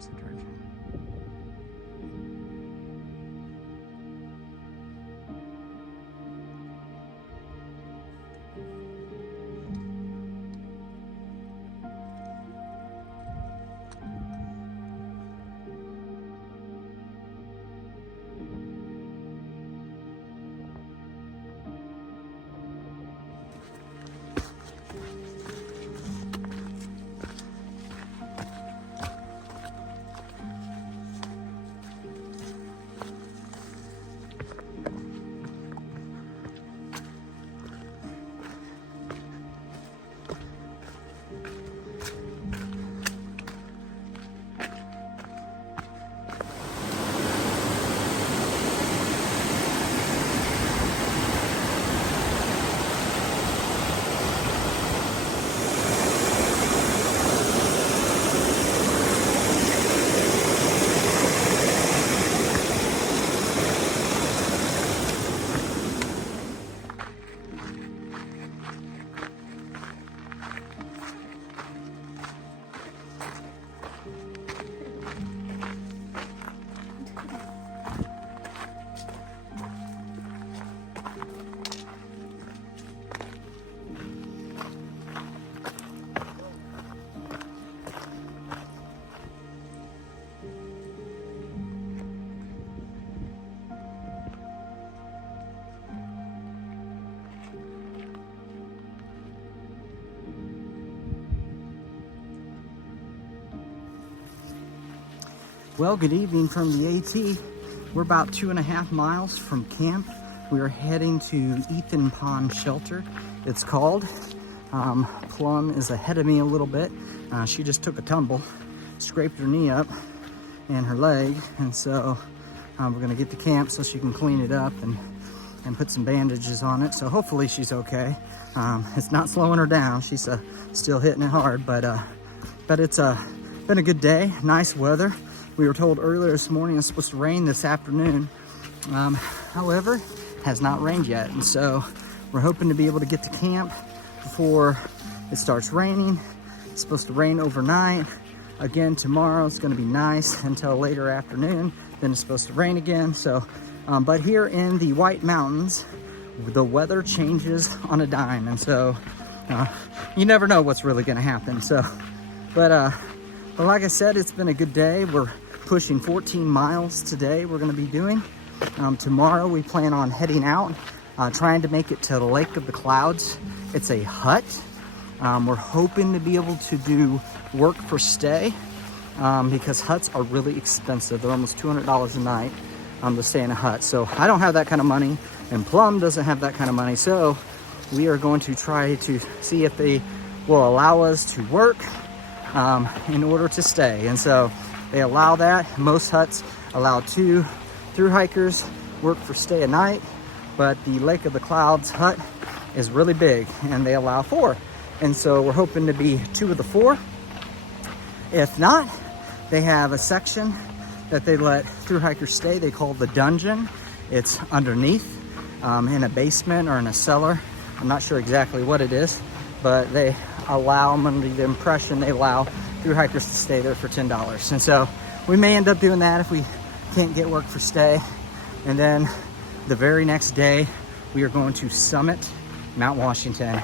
opposite direction. Well, good evening from the AT. We're about 2.5 miles from camp. We are heading to Ethan Pond Shelter, it's called. Plum is ahead of me a little bit. She just took a tumble, scraped her knee up and her leg, and so we're gonna get to camp so she can clean it up and put some bandages on it. So hopefully she's okay. It's not slowing her down. She's still hitting it hard, but it's been a good day, nice weather. We were told earlier this morning it's supposed to rain this afternoon. However, has not rained yet. And so we're hoping to be able to get to camp before it starts raining. It's supposed to rain overnight. Again, tomorrow it's gonna be nice until later afternoon. Then it's supposed to rain again. So, but here in the White Mountains, the weather changes on a dime. And so you never know what's really gonna happen. So, but like I said, it's been a good day. We're pushing 14 miles today we're gonna be doing. Tomorrow we plan on heading out, trying to make it to the Lake of the Clouds. It's a hut. We're hoping to be able to do work for stay because huts are really expensive. They're almost $200 a night to stay in a hut. So I don't have that kind of money, and Plum doesn't have that kind of money. So we are going to try to see if they will allow us to work in order to stay. And so they allow that. Most huts allow 2 thru-hikers work for stay a night, but the Lake of the Clouds hut is really big and they allow 4. And so we're hoping to be 2 of the 4. If not, they have a section that they let thru-hikers stay. They call the dungeon. It's underneath in a basement or in a cellar. I'm not sure exactly what it is, but they allow them, under the impression they allow thru-hikers to stay there for $10. And so we may end up doing that if we can't get work for stay. And then the very next day, we are going to summit Mount Washington.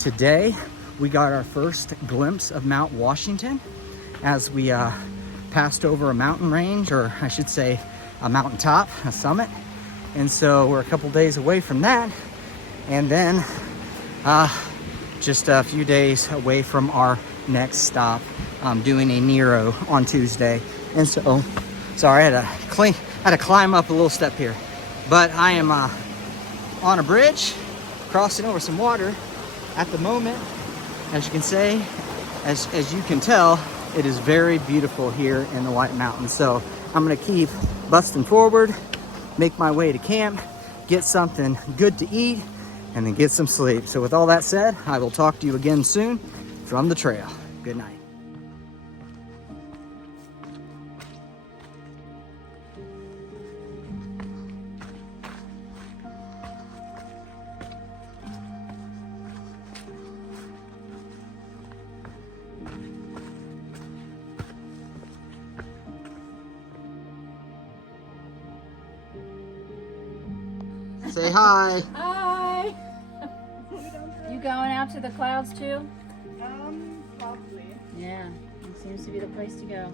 Today, we got our first glimpse of Mount Washington as we passed over a mountain range, or I should say a mountaintop, a summit. And so we're a couple days away from that. And then just a few days away from our next stop, doing a Nero on Tuesday. And so, sorry, I had to climb up a little step here. But I am on a bridge, crossing over some water at the moment. As you can say, as you can tell, it is very beautiful here in the White Mountains. So I'm gonna keep busting forward, make my way to camp, get something good to eat, and then get some sleep. So with all that said, I will talk to you again soon from the trail. Good night. Say hi. Hi. You going out to the clouds too? Probably. Yeah, it seems to be the place to go.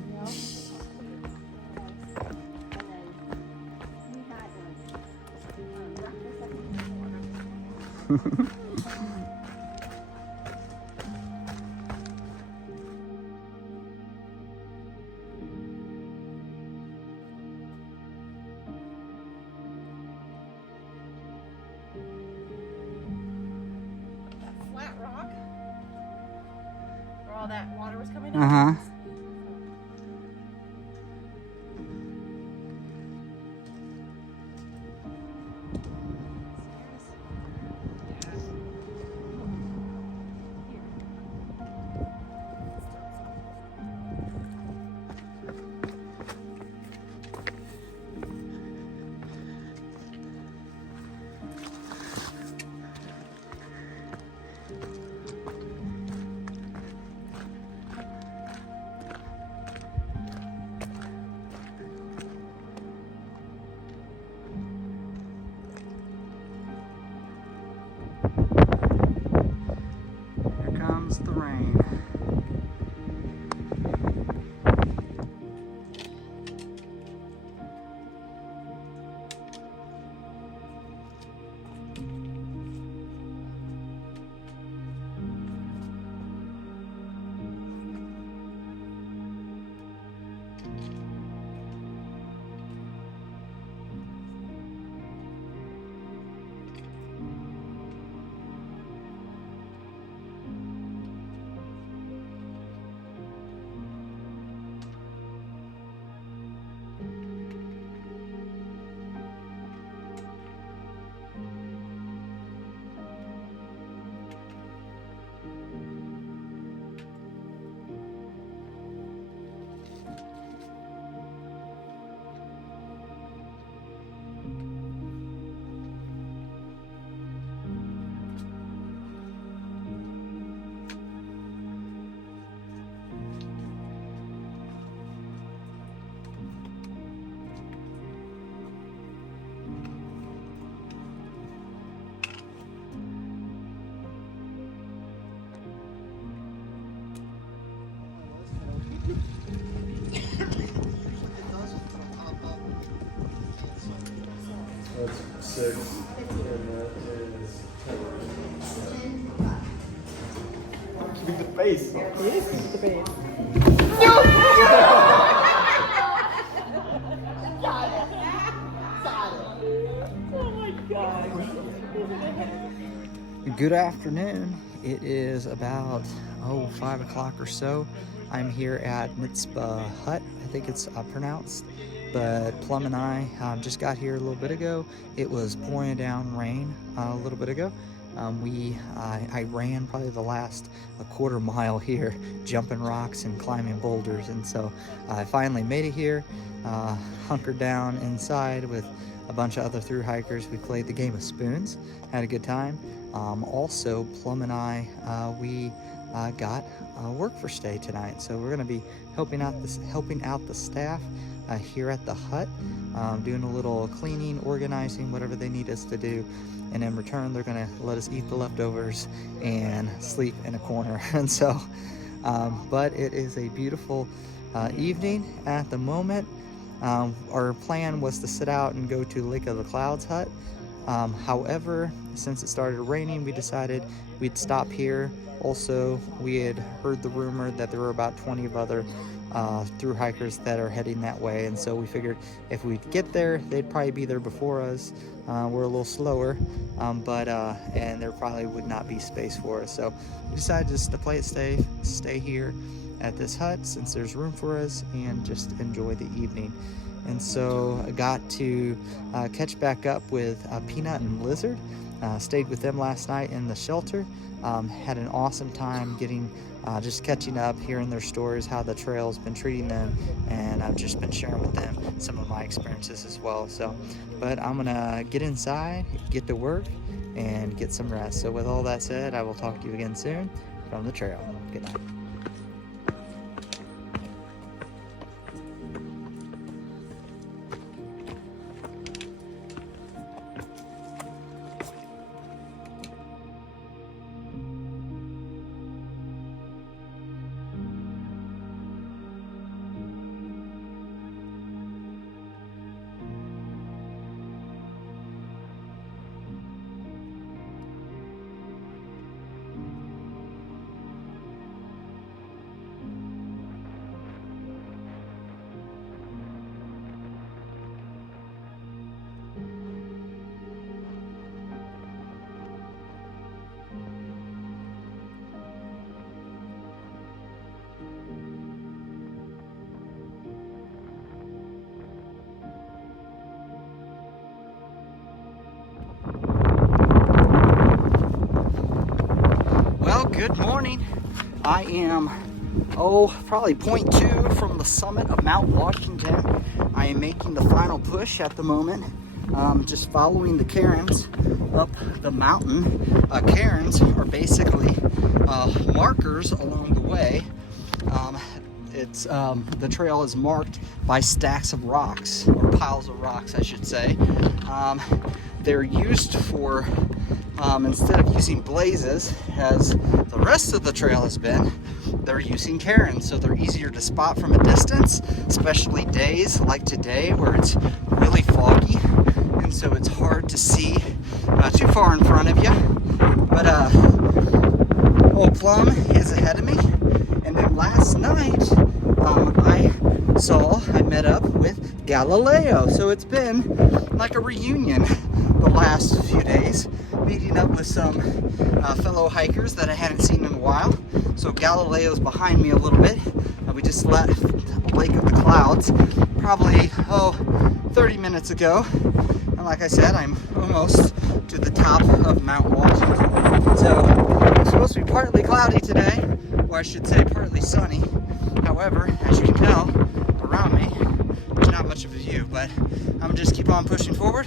Flat rock. Where all that water was coming Uh out. huh. Here comes the rain. That's 6, and that is 10. Keep the face. The base. Good afternoon. It is about 5 o'clock or so. I'm here at Mitzvah Hut, I think it's pronounced. But Plum and I just got here a little bit ago. It was pouring down rain a little bit ago. I ran probably the last a quarter mile here, jumping rocks and climbing boulders, and so I finally made it here, hunkered down inside with a bunch of other through hikers. We played the game of spoons, had a good time. Also, Plum and I, we got work for stay tonight, so we're going to be helping out the staff here at the hut, doing a little cleaning, organizing, whatever they need us to do. And in return, they're gonna let us eat the leftovers and sleep in a corner. And so, but it is a beautiful evening at the moment. Our plan was to sit out and go to Lake of the Clouds hut. However, since it started raining, we decided we'd stop here. Also, we had heard the rumor that there were about 20 of other through hikers that are heading that way, and so we figured if we get there, they'd probably be there before us. We're a little slower, and there probably would not be space for us, so we decided just to play it safe, stay here at this hut since there's room for us, and just enjoy the evening. And so I got to catch back up with Peanut and Lizard. Stayed with them last night in the shelter. Had an awesome time getting just catching up, hearing their stories, how the trail's been treating them, and I've just been sharing with them some of my experiences as well. So, but I'm gonna get inside, get to work, and get some rest. So with all that said, I will talk to you again soon from the trail. Good night. Good morning. I am, probably 0.2 from the summit of Mount Washington. I am making the final push at the moment, just following the cairns up the mountain. Cairns are basically markers along the way. The trail is marked by stacks of rocks, or piles of rocks, I should say. They're used for, instead of using blazes, as the rest of the trail has been, they're using cairns, so they're easier to spot from a distance, especially days like today where it's really foggy, and so it's hard to see too far in front of you. But old Plum is ahead of me. And then last night, I met up with Galileo. So it's been like a reunion the last few days, meeting up with some fellow hikers that I hadn't seen in a while. So Galileo's behind me a little bit. We just left Lake of the Clouds probably, 30 minutes ago. And like I said, I'm almost to the top of Mount Washington. So it's supposed to be partly cloudy today, or I should say partly sunny. However, as you can tell around me, there's not much of a view, but I'm gonna just keep on pushing forward,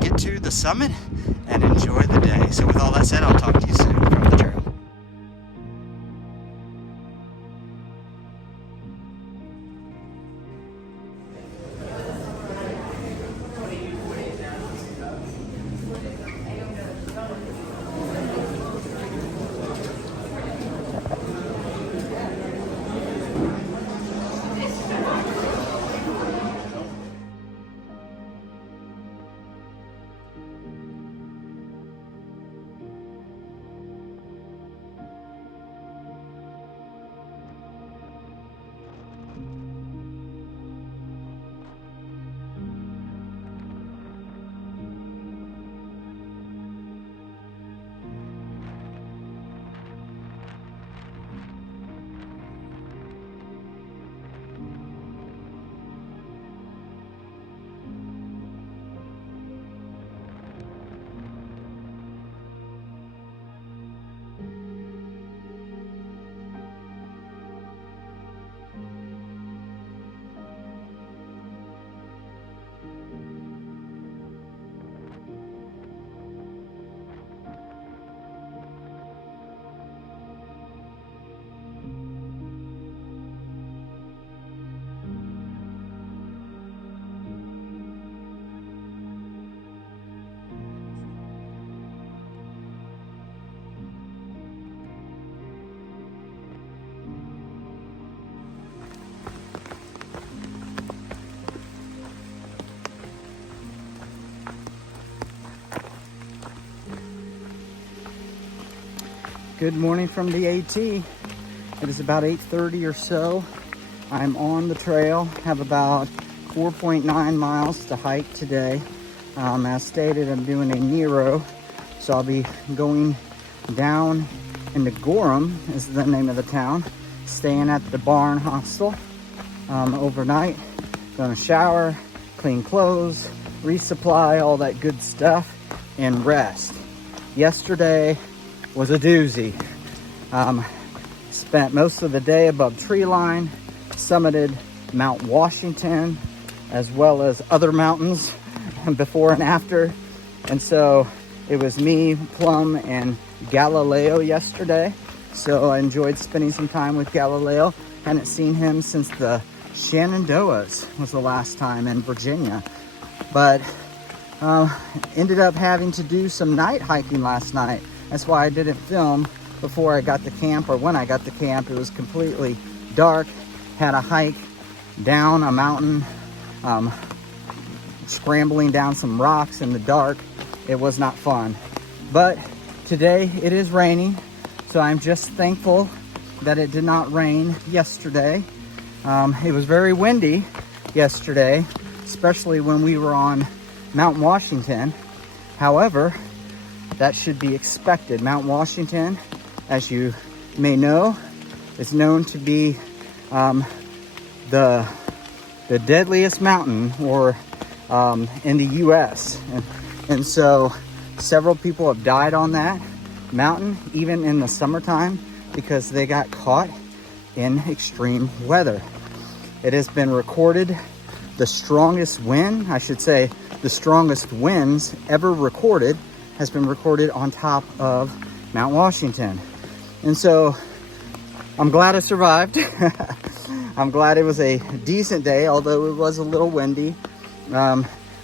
get to the summit, and enjoy the day. So with all that said, I'll talk to you soon from the trail. Good morning from the AT. It is about 8:30 or so. I'm on the trail, have about 4.9 miles to hike today. As stated, I'm doing a Nero, so I'll be going down into Gorham, is the name of the town, staying at the barn hostel overnight. Gonna shower, clean clothes, resupply, all that good stuff, and rest. Yesterday was a doozy. Spent most of the day above tree line, summited Mount Washington, as well as other mountains before and after. And so it was me, Plum, and Galileo yesterday. So I enjoyed spending some time with Galileo. Hadn't seen him since the Shenandoahs was the last time in Virginia. But ended up having to do some night hiking last night. That's why I didn't film before I got to camp, or when I got to camp. It was completely dark. Had a hike down a mountain, scrambling down some rocks in the dark. It was not fun. But today it is raining, so I'm just thankful that it did not rain yesterday. It was very windy yesterday, especially when we were on Mount Washington. However, that should be expected. Mount Washington, as you may know, is known to be the deadliest mountain in the U.S. And so several people have died on that. mountain, even in the summertime, because they got caught in extreme weather. It has been recorded the strongest wind, I should say, the strongest winds ever recorded has been recorded on top of Mount Washington. And so I'm glad I survived. I'm glad it was a decent day, although it was a little windy.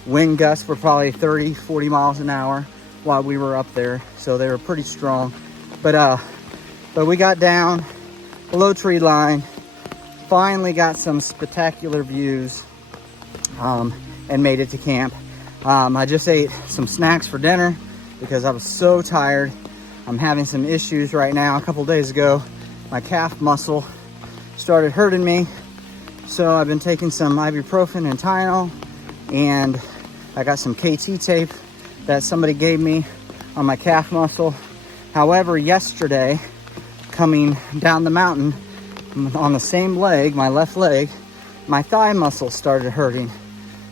Wind gusts were probably 30, 40 miles an hour while we were up there. So they were pretty strong. But we got down below tree line, finally got some spectacular views, and made it to camp. I just ate some snacks for dinner because I was so tired. I'm having some issues right now. A couple days ago, my calf muscle started hurting me. So I've been taking some ibuprofen and Tylenol, and I got some KT tape that somebody gave me on my calf muscle. However, yesterday, coming down the mountain on the same leg, my left leg, my thigh muscle started hurting.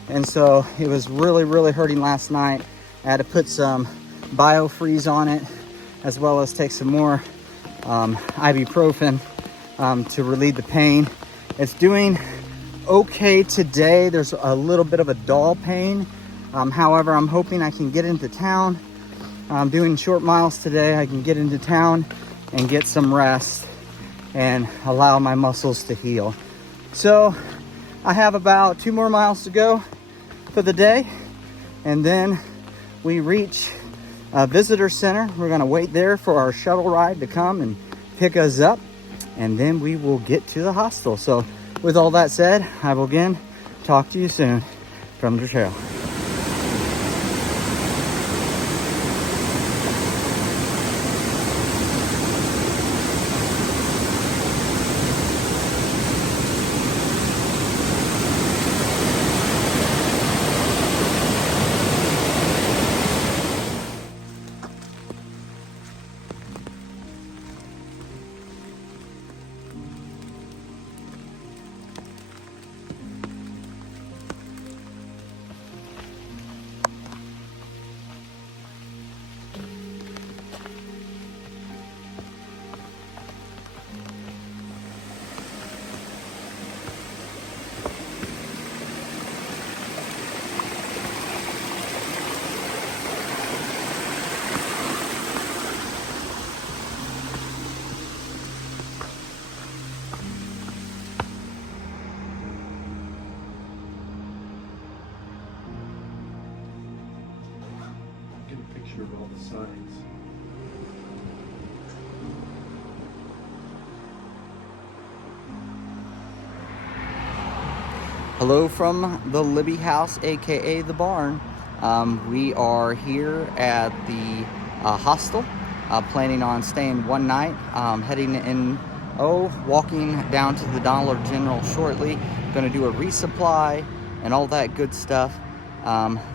And so it was really, really hurting last night. I had to put some BioFreeze on it, as well as take some more ibuprofen to relieve the pain. It's doing okay today. There's a little bit of a dull pain. However, I'm hoping I can get into town. I'm doing short miles today. I can get into town and get some rest and allow my muscles to heal. So I have about 2 more miles to go for the day, and then we reach a visitor center. We're gonna wait there for our shuttle ride to come and pick us up, and then we will get to the hostel. So with all that said, I will again talk to you soon from the trail. Get a picture of all the signs. Hello from the Libby House, aka the barn. We are here at the hostel, planning on staying one night, heading in, walking down to the Dollar General shortly. Going to do a resupply and all that good stuff.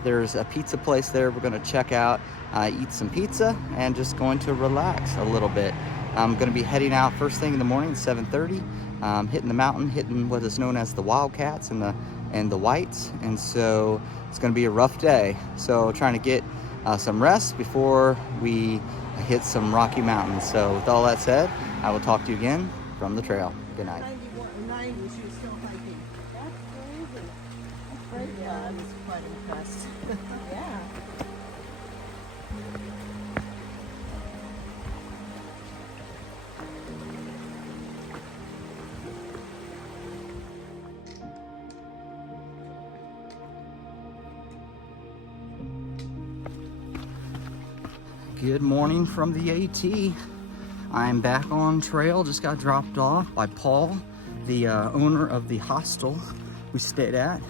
There's a pizza place there we're going to check out, eat some pizza, and just going to relax a little bit. I'm going to be heading out first thing in the morning, 7:30, hitting the mountain, hitting what is known as the Wildcats and the Whites, and so it's going to be a rough day. So trying to get some rest before we hit some rocky mountains. So with all that said, I will talk to you again from the trail. Good night. 91 she was still hiking. That's crazy. That's crazy. Yeah, I was quite impressed. Yeah. Good morning from the AT. I'm back on trail, just got dropped off by Paul, the owner of the hostel we stayed at.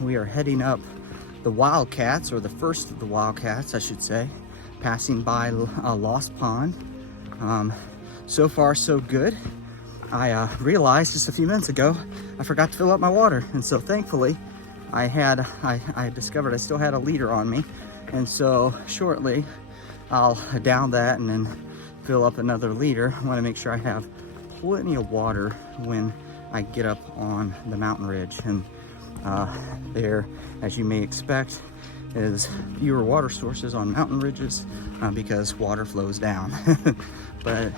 We are heading up the Wildcats, or the first of the Wildcats, I should say, passing by Lost Pond. So far, so good. I realized just a few minutes ago, I forgot to fill up my water. And so thankfully, I discovered I still had a liter on me. And so shortly, I'll down that and then fill up another liter. I want to make sure I have plenty of water when I get up on the mountain ridge. And there, as you may expect, is fewer water sources on mountain ridges because water flows down. But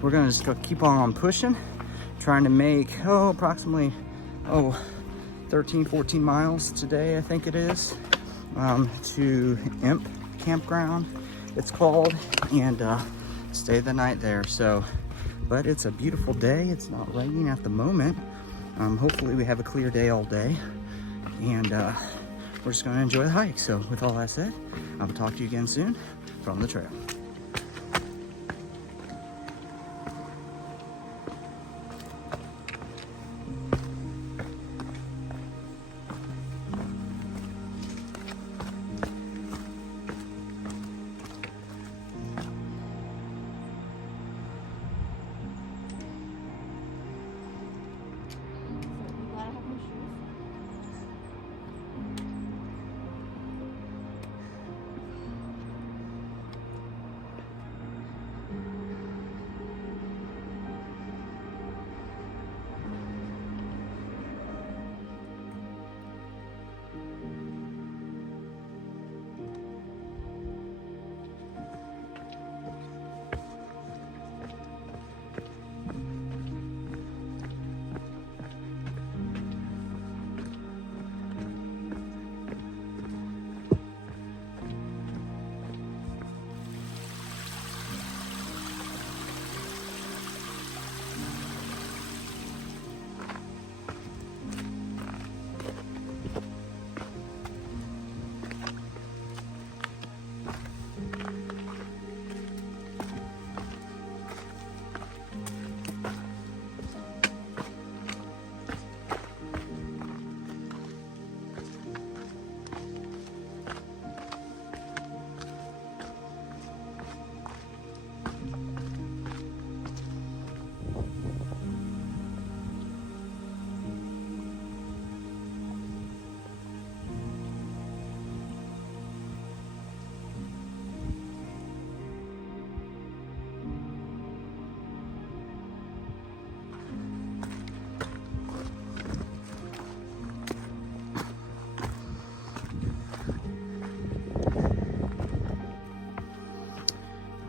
we're gonna just go keep on pushing, trying to make approximately 13, 14 miles today, I think it is, to Imp Campground, it's called, and stay the night there. So, but it's a beautiful day. It's not raining at the moment. Hopefully we have a clear day all day, and we're just gonna enjoy the hike. So with all that said, I will talk to you again soon from the trail.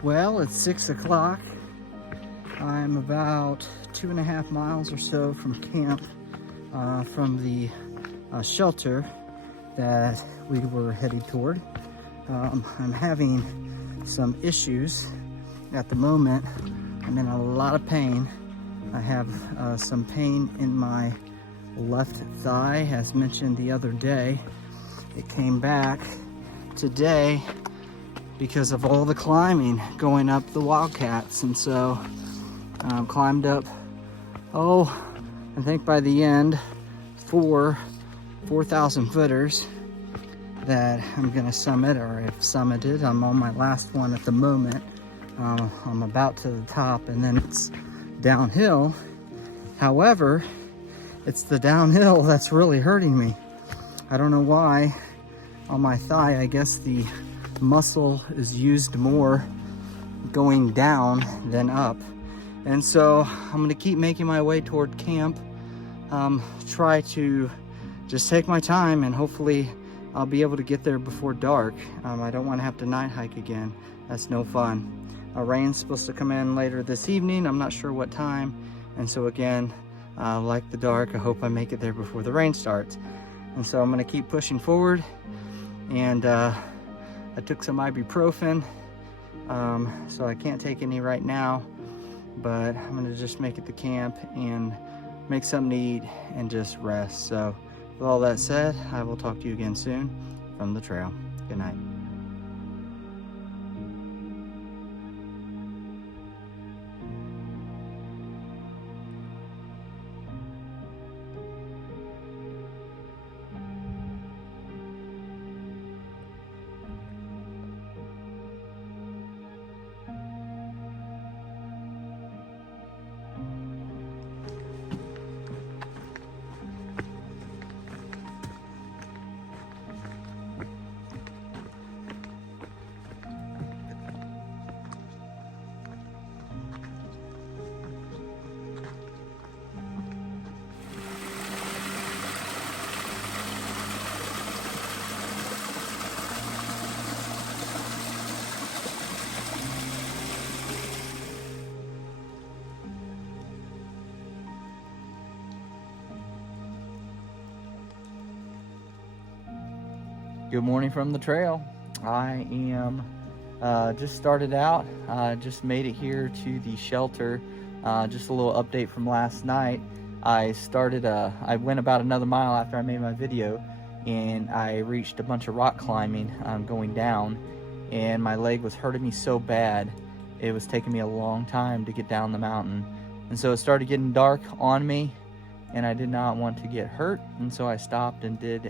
Well, it's 6 o'clock. I'm about 2.5 miles or so from camp, from the shelter that we were headed toward. I'm having some issues at the moment. I'm in a lot of pain. I have some pain in my left thigh, as mentioned the other day. It came back today because of all the climbing going up the Wildcats. And so climbed up, I think by the end, 4,000 footers that I'm gonna summit, or have summited. I'm on my last one at the moment. I'm about to the top, and then it's downhill. However, it's the downhill that's really hurting me. I don't know why. On my thigh, I guess the muscle is used more going down than up. And so I'm gonna keep making my way toward camp, try to just take my time, and hopefully I'll be able to get there before dark. I don't wanna have to night hike again. That's no fun. Rain's supposed to come in later this evening. I'm not sure what time. And so again, like the dark, I hope I make it there before the rain starts. And so I'm gonna keep pushing forward. And I took some ibuprofen, so I can't take any right now, but I'm gonna just make it to camp and make something to eat and just rest. So with all that said, I will talk to you again soon from the trail. Good night. Good morning from the trail. I am just started out, just made it here to the shelter. Just a little update from last night. I went about another mile after I made my video, and I reached a bunch of rock climbing going down, and my leg was hurting me so bad. It was taking me a long time to get down the mountain. And so it started getting dark on me, and I did not want to get hurt, and so I stopped and did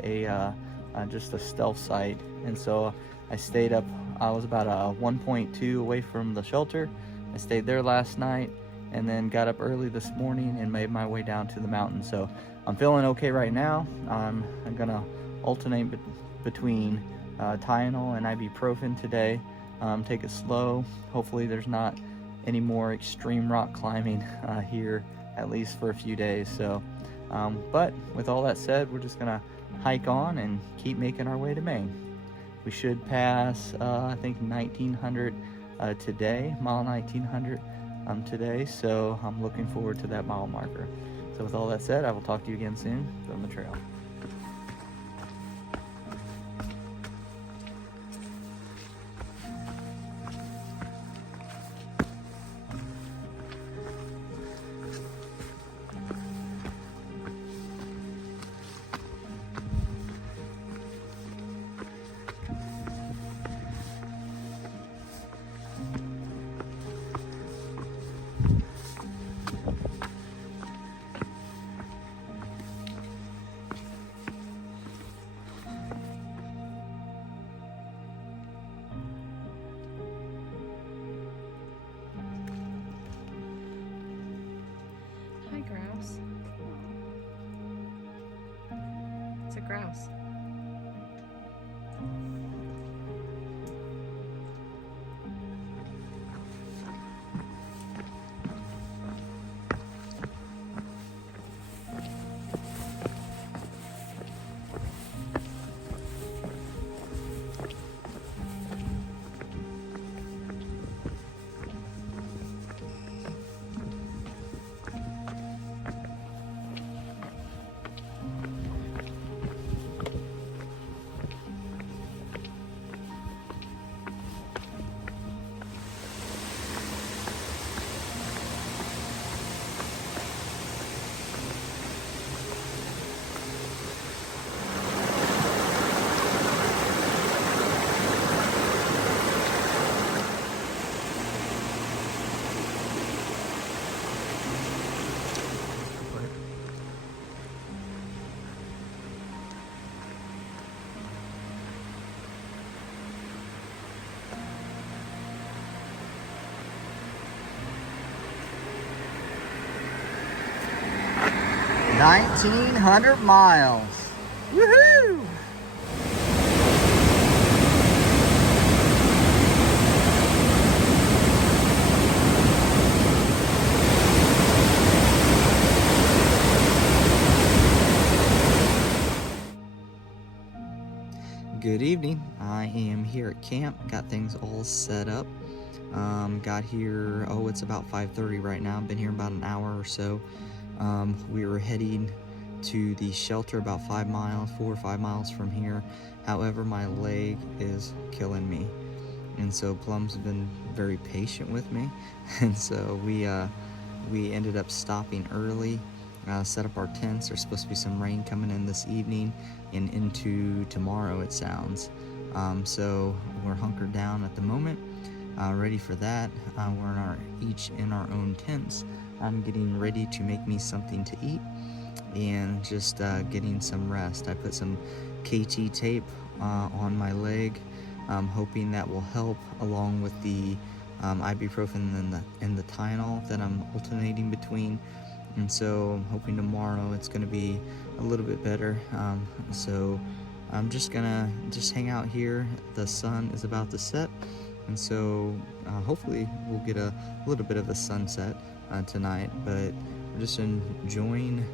just a stealth site. And so I stayed up. I was about 1.2 away from the shelter. I stayed there last night and then got up early this morning and made my way down to the mountain. So I'm feeling okay right now. I'm gonna alternate between Tylenol and ibuprofen today. Take it slow. Hopefully there's not any more extreme rock climbing here, at least for a few days. So but with all that said, we're just gonna hike on and keep making our way to Maine. We should pass I think 1900 today, mile 1900 today, so I'm looking forward to that mile marker. So with all that said, I will talk to you again soon from the trail. Hi, grouse. It's a grouse. $1,900 miles. Woohoo! Good evening. I am here at camp. Got things all set up. Got here, it's about 5:30 right now. Been here about an hour or so. We were heading to the shelter about 4 or 5 miles from here. However, my leg is killing me. And so Plum's been very patient with me. And so we ended up stopping early, set up our tents. There's supposed to be some rain coming in this evening and into tomorrow, it sounds. So we're hunkered down at the moment, ready for that. We're each in our own tents. I'm getting ready to make me something to eat and just getting some rest. I put some KT tape on my leg, hoping that will help, along with the ibuprofen and the Tylenol that I'm alternating between. And so I'm hoping tomorrow it's going to be a little bit better. So I'm just gonna hang out here. The sun is about to set, and so hopefully we'll get a little bit of a sunset tonight. But we're just enjoying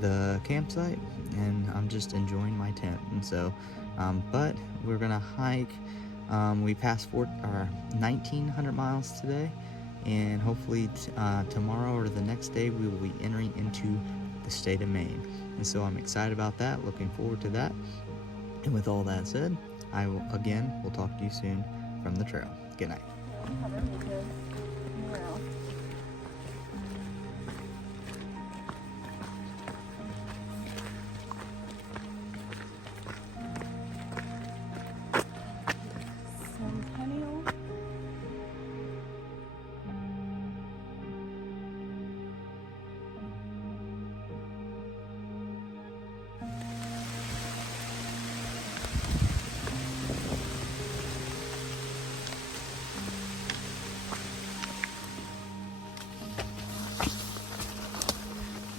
the campsite, and I'm just enjoying my tent. And so but we're gonna hike. We passed 1,900 miles today, and hopefully tomorrow or the next day we will be entering into the state of Maine. And so I'm excited about that, looking forward to that. And with all that said, I will will talk to you soon from the trail. Good night. Cover because well. Centennial.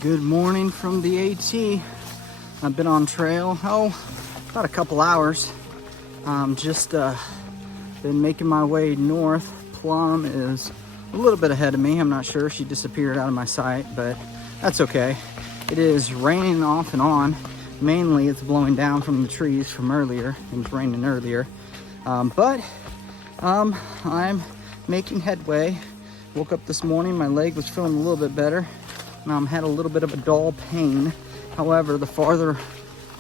Good morning from the AT. I've been on trail, about a couple hours. Just been making my way north. Plum is a little bit ahead of me. I'm not sure, she disappeared out of my sight, but that's okay. It is raining off and on. Mainly it's blowing down from the trees from earlier. It was raining earlier. But I'm making headway. Woke up this morning, my leg was feeling a little bit better. Had a little bit of a dull pain. However, the farther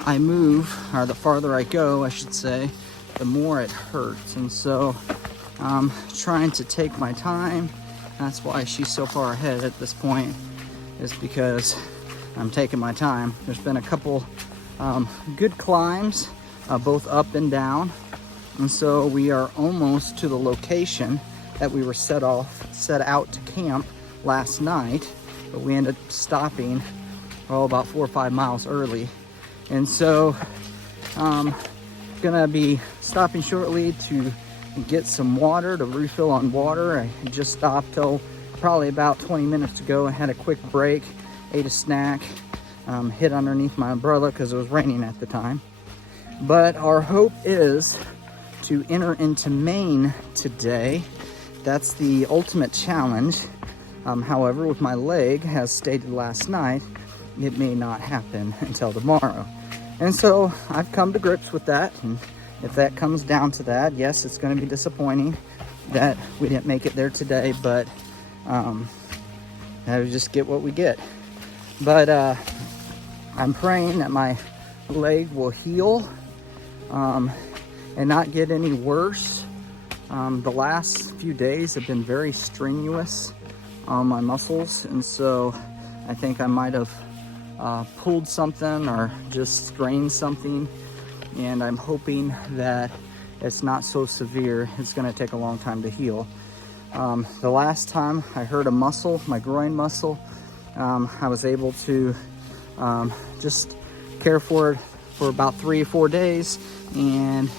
I move, or the farther I go, I should say, the more it hurts. And so I'm trying to take my time. That's why she's so far ahead at this point, is because I'm taking my time. There's been a couple good climbs, both up and down. And so we are almost to the location that we were set out to camp last night. But we ended up stopping about 4 or 5 miles early. And so gonna be stopping shortly to get some water, to refill on water. I just stopped probably about 20 minutes ago. I had a quick break, ate a snack, hid underneath my umbrella because it was raining at the time. But our hope is to enter into Maine today. That's the ultimate challenge. However, with my leg, as stated last night, it may not happen until tomorrow. And so I've come to grips with that. And if that comes down to that, yes, it's going to be disappointing that we didn't make it there today, but we just get what we get. But I'm praying that my leg will heal and not get any worse. The last few days have been very strenuous on my muscles, and so I think I might have pulled something or just strained something, and I'm hoping that it's not so severe. It's going to take a long time to heal. The last time I hurt a muscle, my groin muscle, I was able to just care for it for about 3 or 4 days, and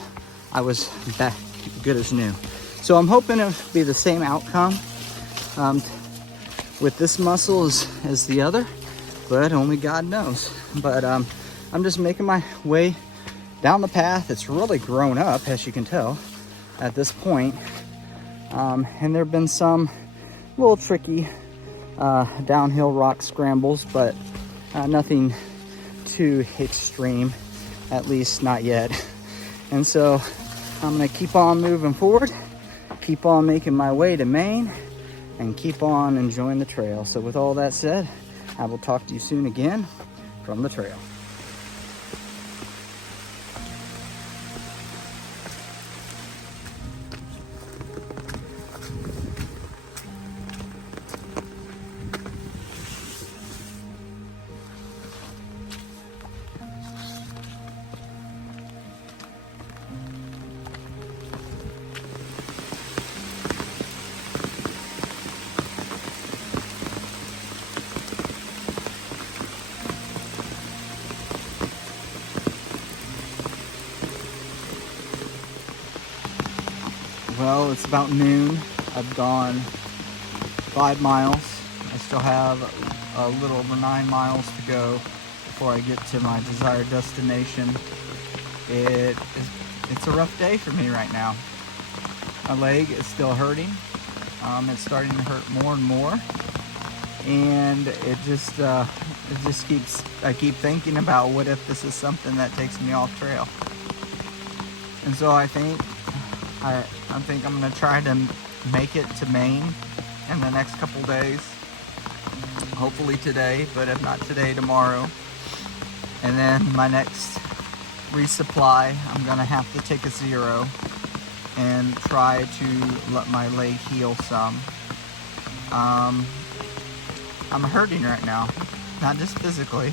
I was back good as new. So I'm hoping it'll be the same outcome with this muscle as the other, but only God knows. But I'm just making my way down the path. It's really grown up, as you can tell, at this point. And there have been some little tricky downhill rock scrambles, but nothing too extreme, at least not yet. And so I'm gonna keep on moving forward, keep on making my way to Maine, and keep on enjoying the trail. So with all that said, I will talk to you soon again from the trail. Well, it's about noon. I've gone 5 miles. I still have a little over 9 miles to go before I get to my desired destination. It's a rough day for me right now. My leg is still hurting. It's starting to hurt more and more, and it just keeps. I keep thinking about what if this is something that takes me off trail. And so I think I'm gonna try to make it to Maine in the next couple days. Hopefully today, but if not today, tomorrow. And then my next resupply, I'm gonna have to take a 0 and try to let my leg heal some. I'm hurting right now, not just physically,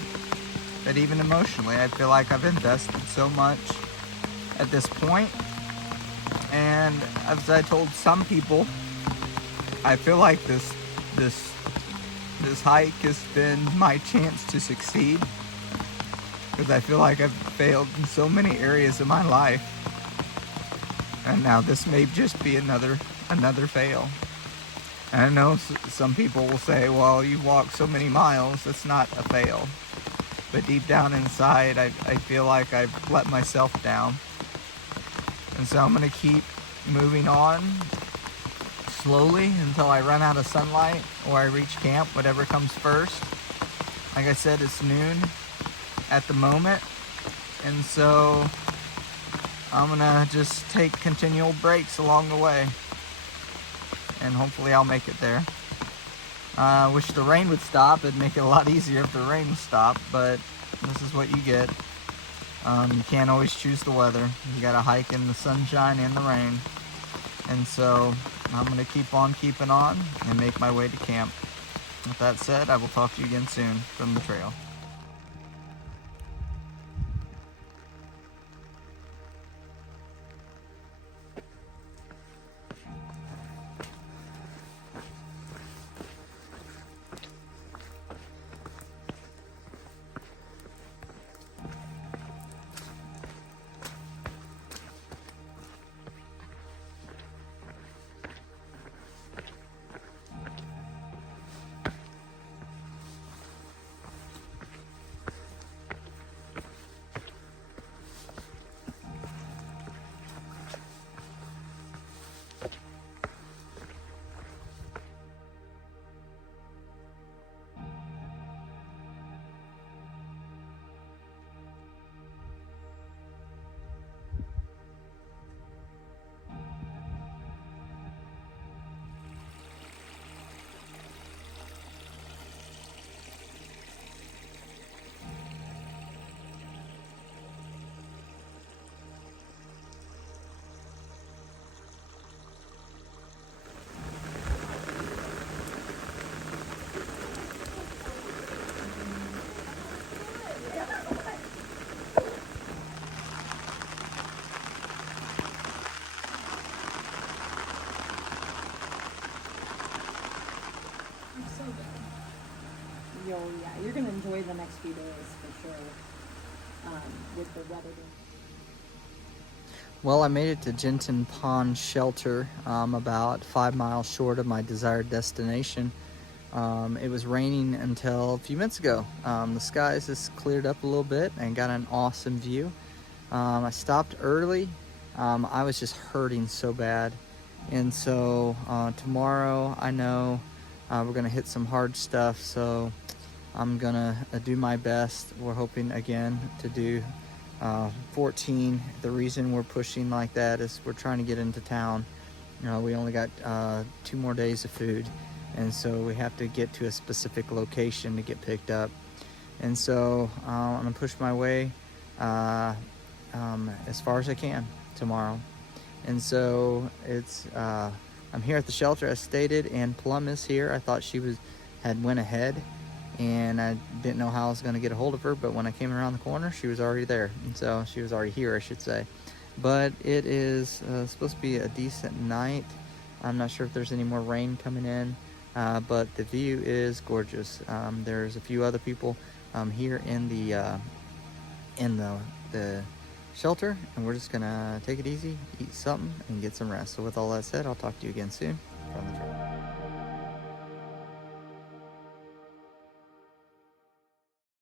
but even emotionally. I feel like I've invested so much at this point, and as I told some people, I feel like this hike has been my chance to succeed, because I feel like I've failed in so many areas of my life, and now this may just be another fail. And I know some people will say, well, you walked so many miles, that's not a fail. But deep down inside, I feel like I've let myself down. And so I'm gonna keep moving on slowly until I run out of sunlight or I reach camp, whatever comes first. Like I said, it's noon at the moment. And so I'm gonna just take continual breaks along the way. And hopefully I'll make it there. I wish the rain would stop. It'd make it a lot easier if the rain would stop, but this is what you get. You can't always choose the weather. You gotta hike in the sunshine and the rain. And so I'm gonna keep on keeping on and make my way to camp. With that said, I will talk to you again soon from the trail. Yeah, you're gonna enjoy the next few days for sure. With the weather being. Well, I made it to Jensen Pond Shelter, about 5 miles short of my desired destination. It was raining until a few minutes ago. The skies just cleared up a little bit and got an awesome view. I stopped early. I was just hurting so bad. And so tomorrow I know we're gonna hit some hard stuff, so I'm gonna do my best. We're hoping again to do 14. The reason we're pushing like that is we're trying to get into town. We only got 2 more days of food, and so we have to get to a specific location to get picked up. And so I'm gonna push my way as far as I can tomorrow. And so it's I'm here at the shelter as stated, and Plum is here. I thought she had went ahead, and I didn't know how I was going to get a hold of her, but when I came around the corner, she was already there. And so she was already here, I should say. But it is supposed to be a decent night. I'm not sure if there's any more rain coming in, but the view is gorgeous. There's a few other people here in the shelter, and we're just gonna take it easy, eat something, and get some rest. So with all that said, I'll talk to you again soon from the trail.